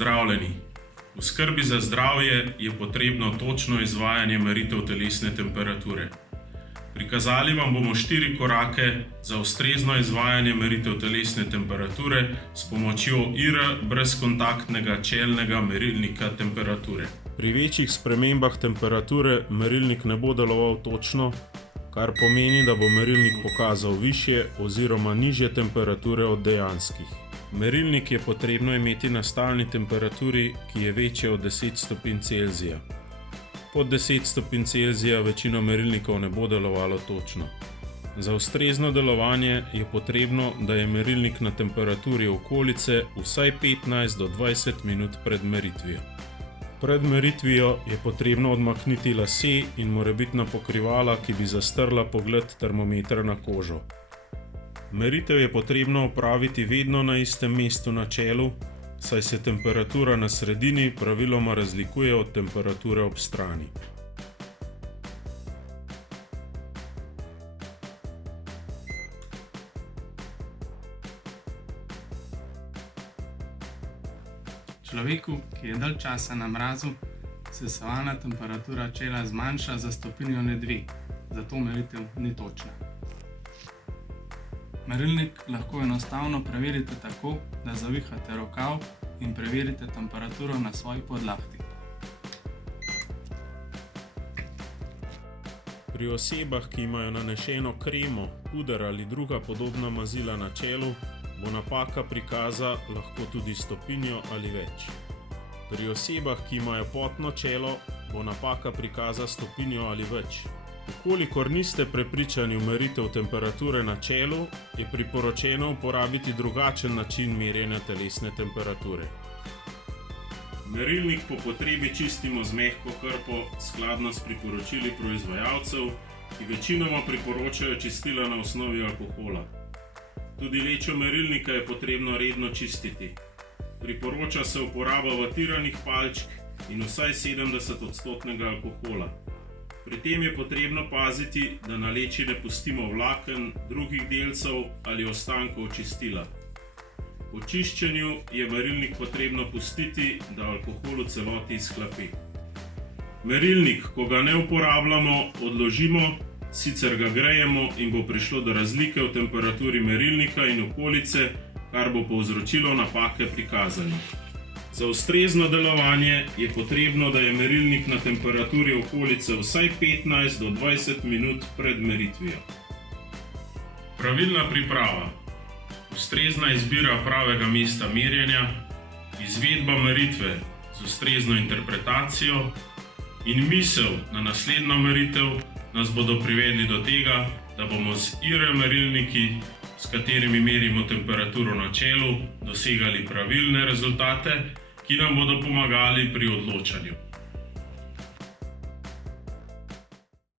Pozdravljeni! V skrbi za zdravje je potrebno točno izvajanje meritev telesne temperature. Prikazali vam bomo 4 korake za ustrezno izvajanje meritev telesne temperature s pomočjo IR brezkontaktnega čelnega merilnika temperature. Pri večjih spremembah temperature merilnik ne bo deloval točno, kar pomeni, da bo merilnik pokazal višje oziroma nižje temperature od dejanskih. Merilnik je potrebno imeti na stalni temperaturi, ki je večja od 10 stopinj Celzija. Pod 10 stopinj Celzija večino merilnikov ne bo delovalo točno. Za ustrezno delovanje je potrebno, da je merilnik na temperaturi okolice vsaj 15 do 20 minut pred meritvijo. Pred meritvijo je potrebno odmakniti lase in morebitna pokrivala, ki bi zastrla pogled termometra na kožo. Meritev je potrebno opraviti vedno na istem mestu na čelu, saj se temperatura na sredini praviloma razlikuje od temperature ob strani. Človeku, ki je dalj časa na mrazu, se sesalna temperatura čela zmanjša za stopinjo ali 2, zato meritev ni točna. Merilnik lahko enostavno preverite tako, da zavihate rokav in preverite temperaturo na svoji podlahti. Pri osebah, ki imajo nanešeno kremo, puder ali druga podobna mazila na čelu, bo napaka prikaza lahko tudi stopinjo ali več. Pri osebah, ki imajo potno čelo, bo napaka prikaza stopinjo ali več. Kolikor niste prepričani v meritev temperature na čelu, je priporočeno uporabiti drugačen način merjenja telesne temperature. Merilnik po potrebi čistimo z mehko krpo skladno s priporočili proizvajalcev, ki večinoma priporočajo čistila na osnovi alkohola. Tudi lečo merilnika je potrebno redno čistiti. Priporoča se uporaba vatiranih palčk in vsaj 70% alkohola. Pri tem je potrebno paziti, da na leči ne pustimo vlaken, drugih delcev ali ostankov čistila. Po čiščenju je merilnik potrebno pustiti, da alkohol v celoti izhlapi. Merilnik, ko ga ne uporabljamo, odložimo, sicer ga grejemo in bo prišlo do razlike v temperaturi merilnika in okolice, kar bo povzročilo napake pri kazanju. Za ustrezno delovanje je potrebno, da je merilnik na temperaturi okolice vsaj 15 do 20 minut pred meritvijo. Pravilna priprava, ustrezna izbira pravega mesta merjenja, izvedba meritve z ustrezno interpretacijo in misel na naslednjo meritev nas bodo privedli do tega, da bomo z IR merilniki, s katerimi merimo temperaturo na čelu, dosegali pravilne rezultate, ki nam bodo pomagali pri odločanju.